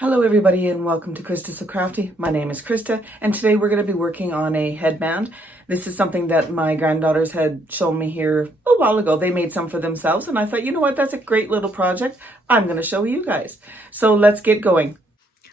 Hello everybody and welcome to Krista So Crafty. My name is Krista and today we're going to be working on a headband. This is something that my granddaughters had shown me here a while ago. They made some for themselves and I thought, you know what, that's a great little project. I'm going to show you guys. So let's get going.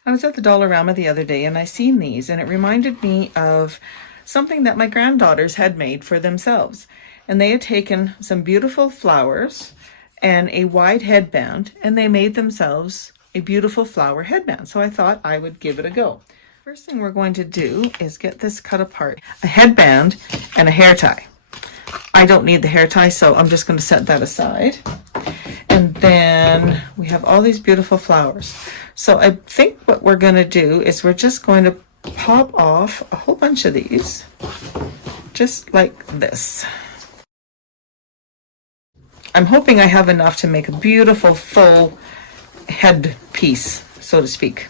I was at the Dollarama the other day and I seen these and it reminded me of something that my granddaughters had made for themselves. And they had taken some beautiful flowers and a wide headband and they made themselves a beautiful flower headband. So I thought I would give it a go. First thing we're going to do is get this cut apart. A headband and a hair tie. I don't need the hair tie, so I'm just going to set that aside. And then we have all these beautiful flowers. So I think what we're going to do is we're just going to pop off a whole bunch of these, just like this. I'm hoping I have enough to make a beautiful full head piece, so to speak.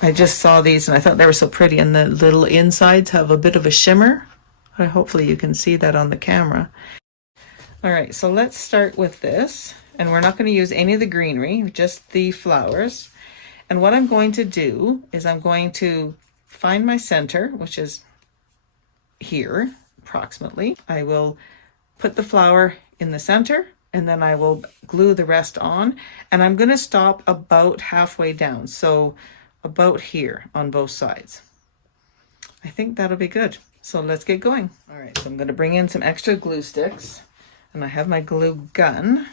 I just saw these and I thought they were so pretty, and the little insides have a bit of a shimmer. Hopefully you can see that on the camera. All right, so let's start with this, and we're not going to use any of the greenery, just the flowers. And what I'm going to do is I'm going to find my center, which is here approximately. I will put the flower in the center and then I will glue the rest on, and I'm going to stop about halfway down, so about here on both sides. I think that'll be good. So let's get going. All right, so I'm going to bring in some extra glue sticks, and I have my glue gun,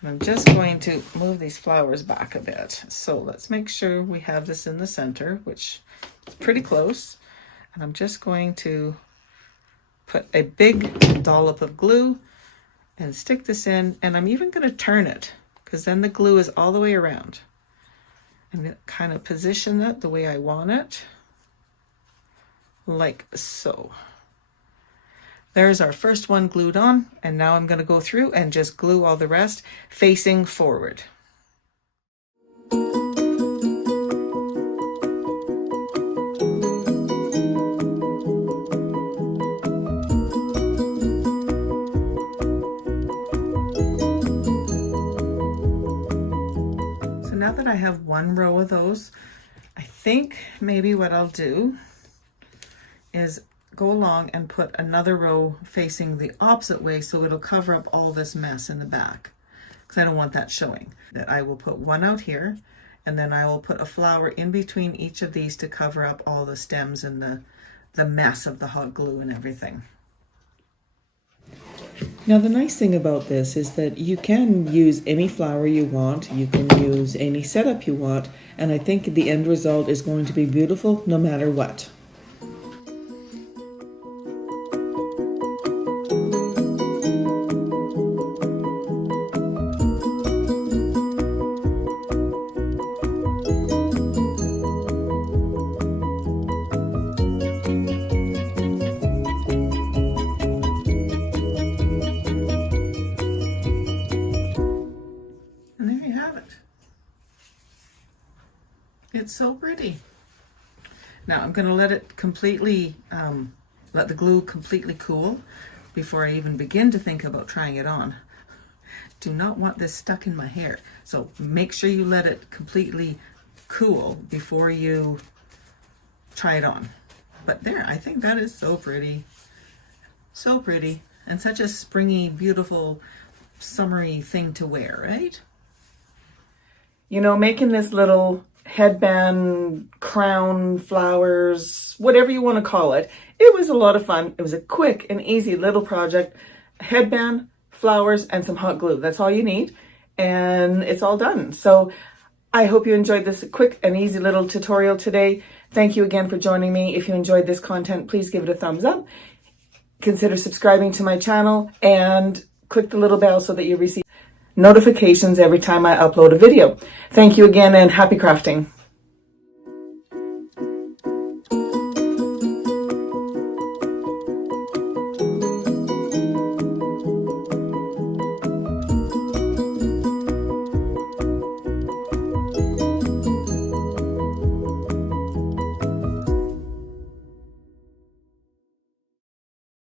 and I'm just going to move these flowers back a bit. So let's make sure we have this in the center, which is pretty close, and I'm just going to put a big dollop of glue and stick this in, and I'm even going to turn it because then the glue is all the way around. I'm going to kind of position it the way I want it, like so. There's our first one glued on, and now I'm going to go through and just glue all the rest facing forward. Now that I have one row of those, I think maybe what I'll do is go along and put another row facing the opposite way, so it'll cover up all this mess in the back, because I don't want that showing. That I will put one out here, and then I will put a flower in between each of these to cover up all the stems and the mess of the hot glue and everything. Now the nice thing about this is that you can use any flower you want, you can use any setup you want, and I think the end result is going to be beautiful no matter what. It's so pretty. Now I'm going to let it completely, let the glue completely cool before I even begin to think about trying it on. Do not want this stuck in my hair. So make sure you let it completely cool before you try it on. But there, I think that is so pretty. So pretty. And such a springy, beautiful, summery thing to wear, right? You know, making this little headband, crown, flowers, whatever you want to call it. It was a lot of fun. It was a quick and easy little project. A headband, flowers, and some hot glue. That's all you need. And it's all done. So I hope you enjoyed this quick and easy little tutorial today. Thank you again for joining me. If you enjoyed this content, please give it a thumbs up. Consider subscribing to my channel and click the little bell so that you receive notifications every time I upload a video. Thank you again and happy crafting.